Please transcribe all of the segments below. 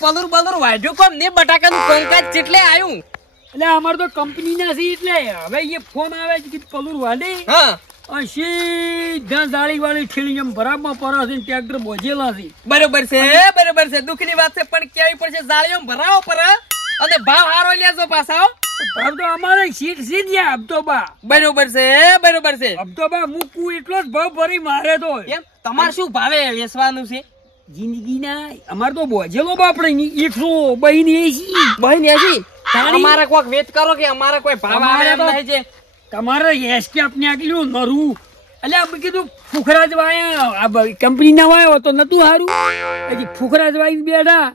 પલુર બલુર વાઢ્યું કોમ ને બટાકાનું કંકાજ કેટલે આવ્યું એટલે અમાર તો કંપની ના છે એટલે હવે એ ફોન આવે છે કે પલુર વાઢી હા સીધા જાળી વાળી ઠેલી એમ બરાબર પરા છે ટ્રેક્ટર બોજેલા છે. બરોબર છે દુઃખની વાત છે પણ કેવી પડશે જાળીઓ ભરાવો પર અને ભાવ હારો લેજો પાછા ભાવ તો અમારે સીટ સીધ્યા હપ્તોબા. બરોબર છે હપ્તોબા મૂકવું એટલો જ ભાવ ભરી મારે તો એમ તમારે શું ભાવે વેચવાનું છે જિંદગી ના અમારે તો બોજેલો બાપડે 182 બહેન એસી અમારે કોક વેચ કરો કે અમારે કોઈ ભાવ આવે એમ નહીં છે તમારે એસકેપ ને આટલું નરું એટલે આપણે કીધું ફુખરાજ વાયા કંપની ના વાયો તો નતું સારું પછી ફુખરાજ વાઈ બેઠા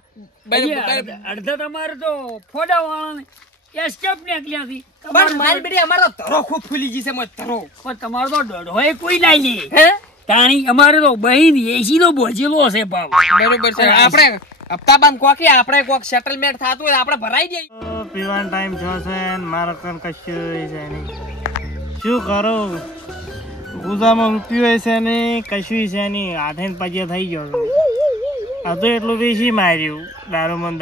અડધા તમારે તો ફોડા વાળા એસકેપ ને આટલ્યાથી મારી બેટી અમારો ધરો ખૂબ ફૂલી જશે મત ધરો પણ તમારો તો દોઢોય કોઈ લાઈ લે હે તાણી અમારે તો બહીન એસી નો બોજેલો હશે ભાવ. બરોબર છે આપણે હપ્તાબાન કોકી આપણે કોક સેટલમેન્ટ થાતું હોય આપણે ભરાઈ દઈએ. પીવાનો ટાઈમ થયો છે મારો કણ કશું છે નહીં શું કરું ગુજામાં રૂપિયો છે નહીં કશું છે નહીં હાથે પજે થઈ ગયો આ તો એટલું બેસી માર્યું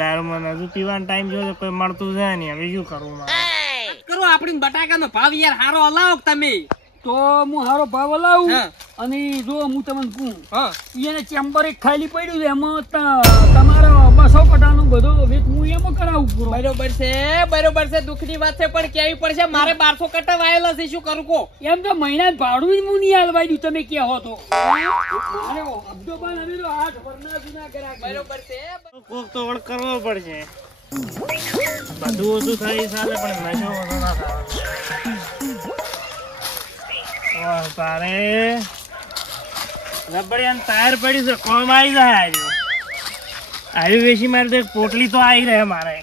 દારૂમન હજુ પીવાનો ટાઈમ થયો કોઈ મળતું છે નહીં હવે શું કરવું મારે કરો આપણી બટાકાનો ભાવ યાર હારો હલાવો તમે તો હું હારો ભાવ લાવું અને જો હું તમને કહું એને ચેમ્બર એક ખાલી પડ્યું છે એમાં તમારો 200 કટાનું બધો વેચ હું એમાં કરાવું પૂરો. બરોબર છે દુઃખની વાત છે પણ કેવી પડશે મારે 1200 કટા વાયેલા છે શું કરું કો એમ તો મહિના ભાડું જ હું નહીં હાલવાઈ દઉં તમે કહો તો મારે અબ્દોબાન હવે તો 8 વર્ષના જૂના કરા. બરોબર છે કોક તો વળ કરવો પડશે બધું ઓછું થાય ચાલે પણ નશો ઓછો ના થાય. તારે રબડિયાને ટાયર પડી છે કોમ આવી જાય આવી વેચી મારે તો એક પોટલી તો આવી રહે મારે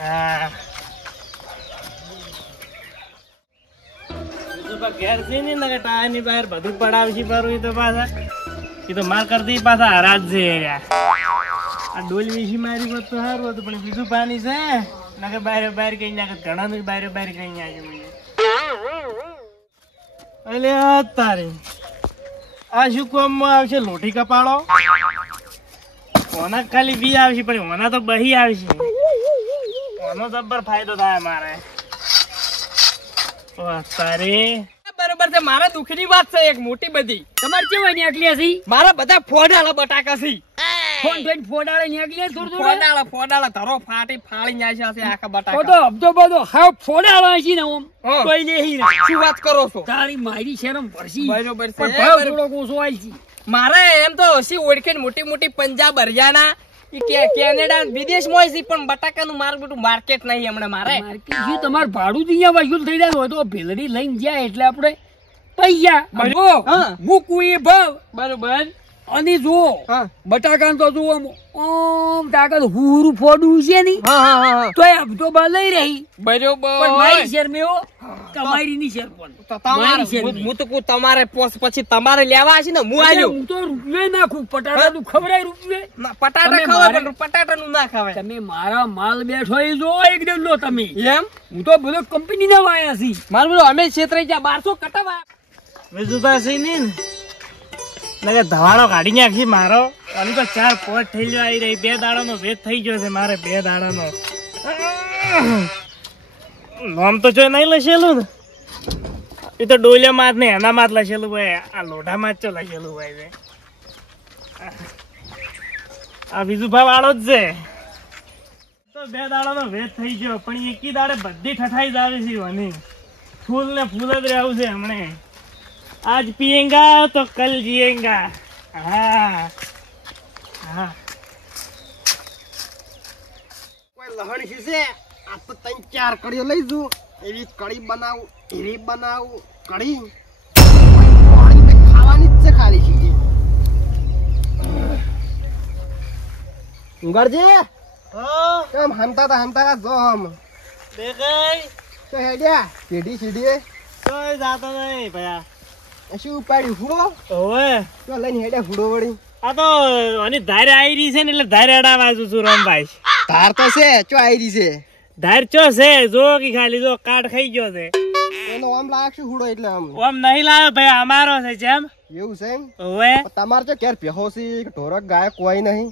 હા ઘેર છે ને ટાયર ની બહાર બધું પડાવશે પારું તો પાછા એ તો માર કરતી પાછા હરાજ છે આ ડોલ વેચી મારી હોત તો સારું હતું પણ બીજું પાણી છે નાકે બહાર કઈ નાખે ઘણા નું બહાર કઈ આવ્યું એટલે તારે આ શું કોમમાં આવશે લોઠી કપાળો ઓના ખાલી બી આવશે પણ ઓના તો બહી આવશે ઓનો જબ્બર ફાયદો થાય મારે તારે બરોબર છે મારા દુઃખની વાત છે એક મોટી બધી તમારે કેવા નીકળ્યા છે મારા બધા ફોડાળા બટાકા છે ફોડાળે નીકળ્યા ફોડાળા ધરો ફાટી ફાળી જાય છે આખા બટાકા તો અબધો બધો હાવ ફોડાળા છે ને ઓમ કોઈ નહીં શું વાત કરો છો તારી મારી શરમ ભરસી. બરોબર છે પણ ભાવ થોડો ઓછો આવી છે મારે એમ તો હસી ઓળખે મોટી મોટી પંજાબ હરિયાણા કેનેડા વિદેશમાં છે પણ બટાકાનું મારું બધું માર્કેટ નહીં હમણાં મારે માર્કેટ તમારે ભાડું જ અહીંયા વસૂલ થઈ જાય હોય તો ભેલડી લઈને જાય એટલે આપણે પૈસા મૂકવું એ ભાવ બરોબર અને જો બટાકા તો જુઓ ઓમ તાકાત હુરું ફોડું છે ની તો એ હપ્તો બા લઈ રહી બરોબર મારી શેર મેં તમારી ની શેર પણ હું તો તમારે પછી તમારે લેવા છે ને હું આવ્યો હું તો રૂપિયા નાખું પટાટા નું ખવડાય રૂપિયા પટાટા નું ના ખવાય તમે મારા માલ બેઠો એ જો એકદમ લો તમે એમ હું તો બધો કંપની ના વાયા છી મારું બધું અમે ક્ષેત્રે જ્યાં 1200 કટાવા વિજુભાઈ ને ધવાડો કાઢી નાખી મારો અને તો 4 પોટ થઈ ગયો આવી રહી 2 દાડાનો વેચ થઈ ગયો છે મારે 2 દાડાનો નામ તો જો નહીં લખેલું ને એ તો ડોલિયા માં જ નહીં એના માં જ લખેલું ભાઈ આ લોઢા માં જ લખેલું ભાઈ આ વિજુભાઈ વાળો જ છે તો 2 દાડાનો વેચ થઈ ગયો પણ એકી દાડે બધી ઠઠાઈ જ આવે છે અને ફૂલ ને ફૂલ જ રહેવું છે હમણે आज पिएगा तो कल जिएगा हाँ हाँ कोई लहण से आप तो 3-4 कड़ियों लई जू एवी कड़ी बनाऊ कड़ी कोई पे खावानी से खाली छी उंगरजे हाँ हम हंता जो हम देखै तो हेडिया सीधी तो जाता नहीं भैया શું ઉપાડી હુડો ઓએ તો લઈને હેડે હુડો વળી આ તો અને ધાર આવી રહી છે ને એટલે ધાર અડાવા છું રમભાઈ ધાર તો છે ચો આવી રહી છે ધાર ચો છે જો કે ખાલી જો કાટ ખાઈ ગયો છે પેલો આમ લાગશે હુડો એટલે આમ ઓમ નહીં લાવ્યો ભાઈ, અમારો છે જેમ. એવું છે એમ ઓવે તમારે તો ક્યારે પહેવો છે ઢોરક ગાય કોઈ નહીં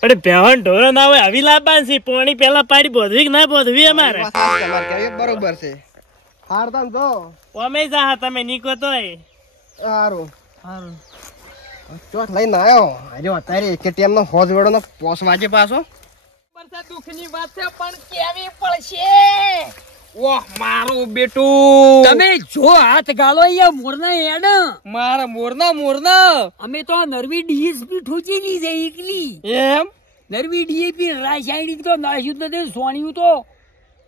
પણ ભેવન ઢોરો ના હોય આવી લાવવાનું છે. પોણી પેલા પાડી બોધવી કે ના બોધવી અમારે? વાત સાચી તમારે કહેવી બરોબર છે. હારતા જો અમે જા તમે નીકો તોય સારું ચોક લઈને આવ્યો આજે અત્યારે એટીએમ નો હોજ વેડો નો પોસ વાજે પાછો દુઃખની વાત છે પણ કેવી પડશે. ઓહ મારું બેટું, તમે જો હાથ ગાલો અહીંયા મોરના હેડ. મારા મોરના અમે તો નરવી ડીએસપી ઠોચેલી છે એકલી. એમ નરવી ડીએપી રાસાયણિક તો નાશ્યું જ નથી. સોણિયું તો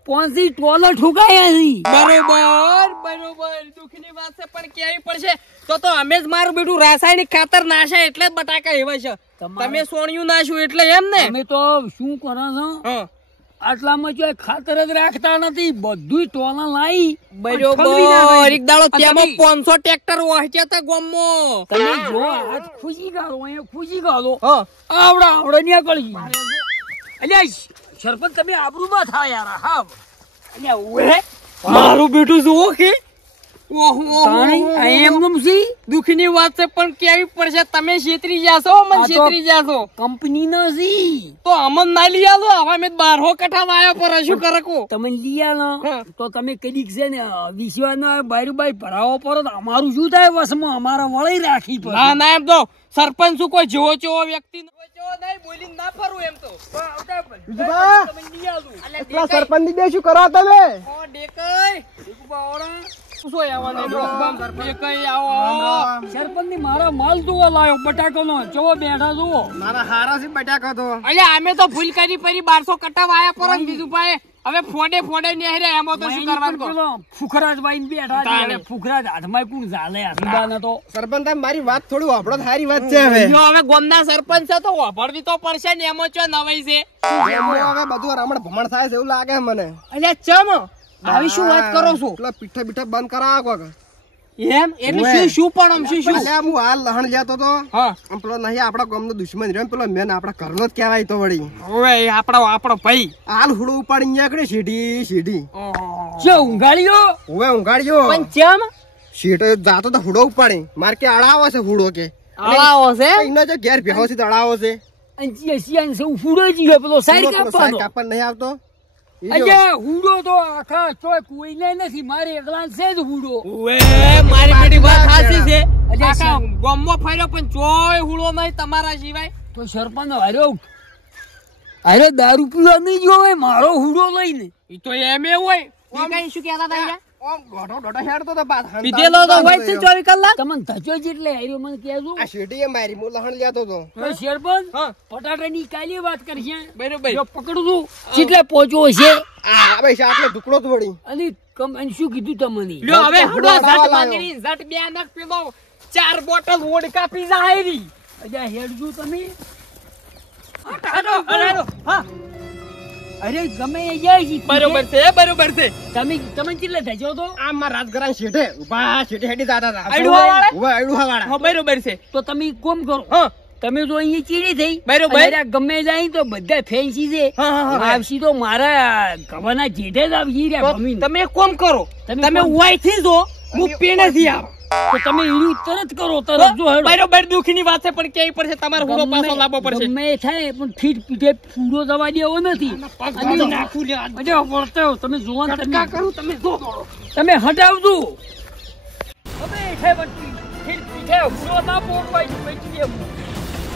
5 ટોલો ઠોકાયા છે. બરોબર દુઃખની વાત છે પણ કેવી પડશે. તો અમે જ મારું બેટું રાસાયણિક ખાતર નાશે એટલે જ બટાકા એવા છે. તમે સોણિયું નાખ્યું એટલે એમ ને? અમે તો શું કરો છો, હા આટલામાં જો ખાતર જ રાખતા નથી. બધું ટોલા લાવી બરોબર. એક દાડો તેમાં 500 ટ્રેક્ટર વાંચ્યા હતા ગામમાં. તમે જો હાથ ખુશી ગાળો અહીંયા ખુશી ગાળો હા આવડા નીકળી. અલ્યા સરપંચ તમે આબરૂમાં થા યાર. હા અલ્યા ઓએ મારું બેટું જુઓ કે દુઃખની વાત છે પણ કેવી પડશે. તમે છેતરી જાશો, મને છેતરી જાશો. કંપની નો જી તો અમન ના લઈ આલો. હવે અમે 12 કઠા વાયા પર શું કરકો તમે લઈ આલો તો તમે કદીક છે ને વિશ્વાસ બારી બારી ભરાવો પર અમારું શું થાય વસમાં? અમારા વળી રાખી પર. ના એમ તો સરપંચ શું કોઈ જેવો જેવો વ્યક્તિ બોલીને ના ફરવું એમ તો. સરપંચ ની બે શું કરો તમે? સરપંચ ની મારા માલ જોવા લાયો બટાકો નો. ચો બેઠા જુઓ મારા હારા છે બટાકા તો. અલ્યા અમે તો ભૂલ કરી પરી 1200 કટ્ટા વાયા પર જ બીજું પાએ હવે ફોડે નેહરે એમાં તો શું કરવાનું કહો? ફુખરાજ બાઈને બેઠા છે. ફુખરાજ હાથમાં કોણ ઝાલે હસુદાને તો. સરપંચ સાહેબ મારી વાત થોડી વાપરો, સારી વાત છે. હવે જો હવે ગામના સરપંચ છે તો વાપરવી તો પડશે ને. એમાં ચો નવાઈ છે. હવે બધું રમણ ભમણ થાય છે એવું લાગે મને. અલ્યા ચમ આવી શું વાત કરો છો? પેલા પીઠા બીઠા બંધ કરાવો કોક. એમ એટલે શું પણ આમ શું અલ્યા હું હાલ લહણ જતો તો. હા આમ પેલો નહીં આપડા ગામનો દુશ્મન રહ્યો, પેલો મેન આપડા ઘરનો જ કહેવાય તો વળી. ઓવે આપણો ભાઈ હાલ હુડો ઉપાડી નીકળે સીધી જો ઊંઘાડ્યો હવે ઊંઘાડ્યો. પણ ચમ સીટો જાતો તો હુડો ઉપાડી માર કે અડાવો છે હુડો કે આવો છે એનો જે ઘેર ભેહો છે અડાવો છે. ફૂડો જીયો પેલો સાઈડ કાપવાનો. કાપડ નહીં આવતો. અલ્યા હુડો તો આખા ચોય કોઈને નથી, મારે એકલા છે જ હુડો. ઓવે મારી બેટી વાત સાચી છે. આખા ગામમાં ફર્યો પણ ચોય હુડો નહીં તમારા સિવાય. તો સરપંચ અરે દારૂ પીવા નહીં જોવે મારો હુડો લઈને. ઈ તો એમ હોય. કઈ શું કહેતા હતા? ઓમ ગોઠો ડોટો હેડતો તો પાછ પીધેલો તો હોય છે 24 કલાક. તમને ધચો જેટલે આર્યો મને કહેજો. આ સીટીએ મારી હું લહણ લેતો તો. તો સરપંચ હા પટાટાની કાલી વાત કરશે. બરોબર જો પકડું છું જેટલે પહોંચો છે. આ ભાઈ આટલો ટુકડો જ વળી. અને શું કીધું તમને? લ્યો હવે હડો ઝટ માંગણી ઝટ બે નક પીલો 4 બોટલ વોડકા પીઝા હારી. અજા હેડજો તમે. હા અરે ગમે એ જાય છે. બરોબર છે. તમે કેટલે થજો તો? આ માર રાજગરાન શેઠે ઉભા શેઠે હેડી દાદા હતા. અડુહાવાળા? ઉભા અડુહાવાળા. હા બરોબર છે. તો તમે કોમ કરો. હા તમે જો અહીંયા ચીડી થઈ બરોબર. અને આ ગમે જાય તો બધા ફેન્સી છે. આવશી તો મારા ગવાના જેઠે જ આવશી રે. તમે એક કામ કરો, તમે ઉવાઈ થી જો હું પેણે થી આવ તો તમે ઈડું તરત કરો તરત. જો હેડો. બરોબર દુઃખની વાત છે પણ કેવી પડશે તમારે હુડો પાછો લાવવો પડશે. ગમે થાય પણ ફીટ પીઠે ફૂડો જવા દેવો નથી. અને નાખું લે અરે વળતો તમે જોવા તમે કરું તમે જો તમે હટાવજો. હવે થાય બટી ફીટ પીઠે ફૂડો ના પોરવાય બેઠી દે.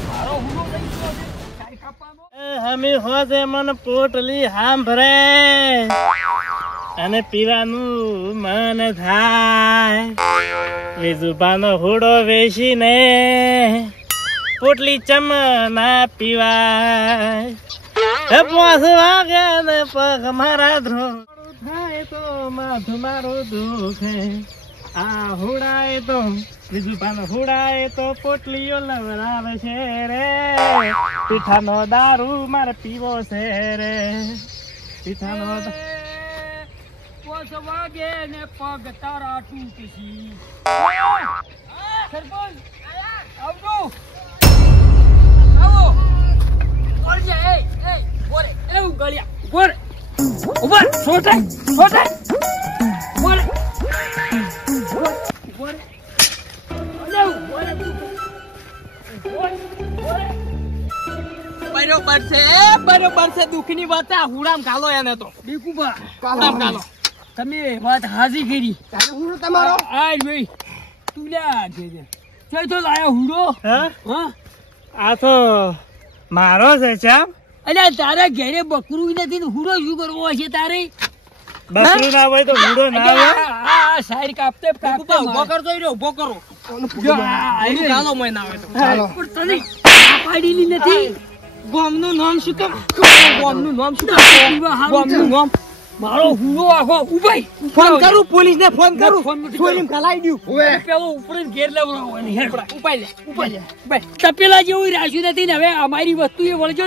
મારો હુડો લઈ ગયો છે કાઈ કાપવાનો. હમી હોજે મન પોટલી હાંભરે અને પીવાનું મન થાય. વિજુબાનો હુડો વેચીને પોટલી ચમ ના પીવાય. 5 વાગે ને પગ મારા ધ્રો થાય તો માથું મારું દુખે. આ હુડાય તો વિજુબાનો હુડાય તો પોટલીઓ લવરાવે છે રે. પીઠાનો દારૂ મારે પીવો છે રે. પીઠાનો વાગે ને પગ તારા તૂટશી. સરપંચ આવજો. આવો બોલજે. બોરે એ ઉગળ્યા બોરે ઉપર છોટે બરોબર છે દુઃખની વાત છે. આ હુડામ ઘાલો એને તો ડીકુબા હુડામ ઘાલો. તમે વાત હાજી કરી. તારે હુડો તમારો આ ભાઈ તું લ્યા છે ચોય તો લાયો હુડો. હા હા આ તો મારો છે ચાપ. અલ્યા તારા ઘરે બકરું નથી ને હુડો શું કરવો હશે તારે? બકરું ના હોય તો હુડો ના હોય. આ સાઈડ કાપતે ઊભા ઊભો કરજો ઈ રહ્યો, ઊભો કરો. જો આ હુડું ઘાલો મોય ના આવે તો. ચાલો પણ તને પાડીની નથી. ગોમનું નામ શું કેમ? ગોમનું નામ શું કેમ? પીવા હારું ગોમનું નામ મારો હુડો આખો ઉભાઈ ફોન કરું, પોલીસને ફોન કરું. ફોન નથી છોરીને ખલાઈ દ્યું. ઓવે પેલો ઉપર ઘેર લેવડાવવાની હેડ ઉપાય લે, ઉપાય લે. તપેલા જેવું રાખ્યું નથી ને હવે અમારી વસ્તુ એ વળજો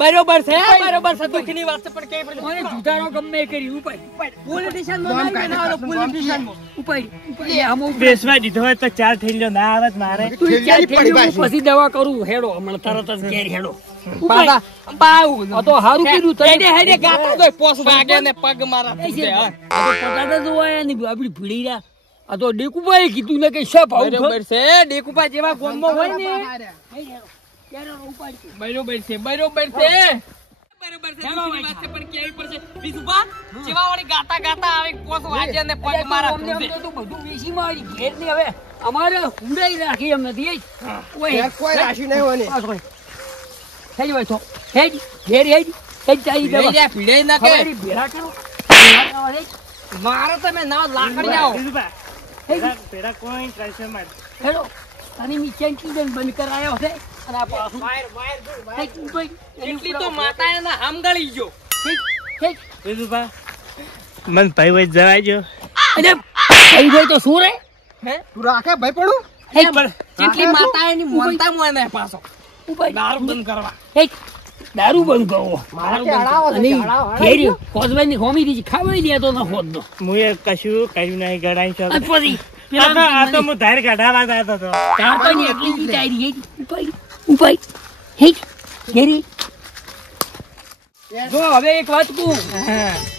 બરોબર છે, બરોબર છે. દુઃખની વાત છે પણ કેવી પડે? મને જુદારો ગમે કરી ઉપાય પોલીસ સ્ટેશનમાં લઈ જઈને આવો, પોલીસ સ્ટેશનમાં. ઉપાય આમ બેસવા દીધો હોય તો 4 થેલીઓ ના આવે જ મારે. તું થેલી ચાલ પડી થેલી પાછી. પછી દવા કરું હેડો હમણાં તરત જ ઘેર હેડો પાછા પાઉં. આ તો હારું કીધું તને. હેડે હેડે ગાતો તોય પોસ વાગે ને પગ મારા તૂટે, હા. આ તો પટાટા જોવાયા નહીં આપડી ભીડી રહ્યા. આ તો ડેકુભાઈ કીધું ને કે શા ભાવ બરોબર છે. ડેકુપા જેવા ગોમમાં હોય ને. બરોબર છે, બરોબર છે. બરોબર છે. દુઃખની વાત છે પણ કેવી પડશે. વિશુભા, જેવા વળી ગાતા ગાતા આવે પોસ વાગે ને પગ મારા તૂટે. બધું વેચી મારી ઘેર ની હવે અમારે હુંડાઈ રાખી એમ નથી ઘેર કોઈ રાશી નહીં હોય ને. હેડ ભાઈ તો હેડ ઘેર હેડ ચાલી ભીડે દવા જા, ભીડે ના કે. ખવાડી ભેરા કરો મારો તમે ના લાકડી આવો. બીજું પેલા કોઈ ટ્રાઇસર માં હેડો તારી મીચેન કીધું બંધ કરાયો છે અને આ પાછું હેડ ભાઈ એટલી તો માતા એના આમ ગળી ગયો. હેડ બીજું મન ભાઈ વઈ જવાજો. અને ભાઈ ભાઈ તો શું રે હે? તું રાખે ભાઈ પડું હેડ જેટલી માતા એની મોનતા મોય ને પાછો ઉપાય દારૂ બંધ કરવા. હેડ દારૂ બંધ કરવો મારા કે હડાવો છે, અને હડાવો. ઘેર કોસભાઈ ની હોમી દીધી ખાવાઈ દે તો ના હોત નો હું એ કશું કર્યું નહીં ગણાઈ છો. અને પછી આ તો હું ધાર કાઢવા જતો હતો. તારપાની એટલી જ ડાયરી હેડ ઉપાય હેડ ઘેરી જો હવે એક વાત કહું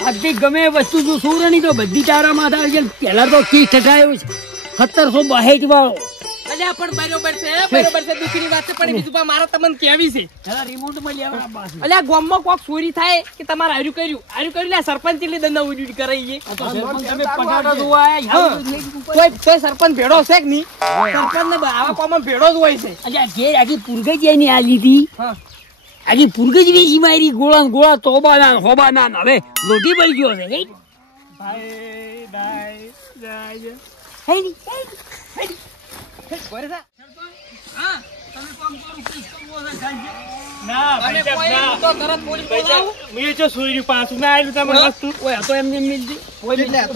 આજથી ગમે વસ્તુ જો સુરણી તો બધી તારા માથા આવી જાય. પહેલા તો કી ઠઠાયો છે 1762 વાળો અલ્યા પણ બરોબર છે, બરોબર છે. દુઃખની વાત છે પણ બીજું મારે તમને કેવી છે. જરા રિમોટ માં લેવા બાસ અલ્યા ગામમાં કોક ચોરી થાય કે તમારે આર્યું કર્યું લે સરપંચ એટલી દંડા ઉડી કરાઈ છે. તમે પટાટા જોવા આયા તોય સરપંચ ભેડો છે કે નહીં? સરપંચ ને આવા કોમમાં ભેડો જ હોય છે. અલ્યા ઘેર આખી પુરગજ એની આ લીધી હા. આખી પુરગજ વેચી મારી ગોળા ને ગોળા તોબાના ને હોબાના ને હવે લોટી પડી ગયો છે હેડ ભાઈ ભાઈ જાય. હેડ બરે સા? હા, તમે કામ કરો, કેસ કરવો છે, સાંજે. ના તમે પૈસા કોઈ ના. તો તરત પોલીસ બોલાવો. મેં જો સોયર્યું પાછું ના આવ્યું તમને વસ્તુ. ઓય આ તો એમને મિલ દી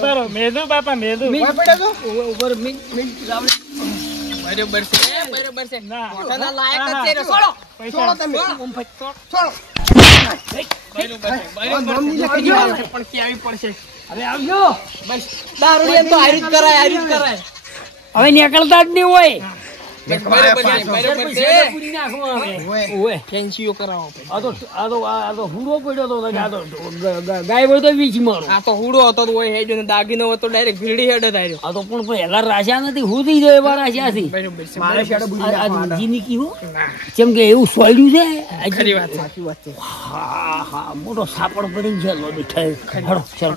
બરો મેલું બાપા મેલું. મિલ ભાઈ પડે તો ઉપર મિલ લાવડે બરોબર છે, બરોબર છે. ના. મોઢાના લાયક જ છે રે. છોડો. છોડો તમે છોડો બરોબર છે, બરોબર છે. પણ કેવી પડશે. હવે આવજો બસ દારૂડિયાને તો હારી જ કરાય, હારી જ કરાય. હવે નીકળતા જ નહીં હોય બરોબર છે, બરોબર પછી છે. પૂરી નાખવા આવે ઓય. ઓય ફેન્સીઓ કરાવો પછી. આ તો હુડો પડ્યો તો આ તો ગાય હોય તો વીચી મારો આ તો હુડો હતો તો ઓય હેડ્યો ને દાગીનો હતો ડાયરેક્ટ ભીડી હેડ જ આવ્યો. આ તો પણ પહેલા રાશા નથી હુદી જાય એવા રાશા થી બરોબર છે, મારે શેડો બુડી આ નાખવા આડા. જીની કી હો જેમ કે એવું સોલ્યું છે ખરી વાત છે. સાચી વાત છે હા મોટો સાપડ પડી ગયો બેઠા ચાલ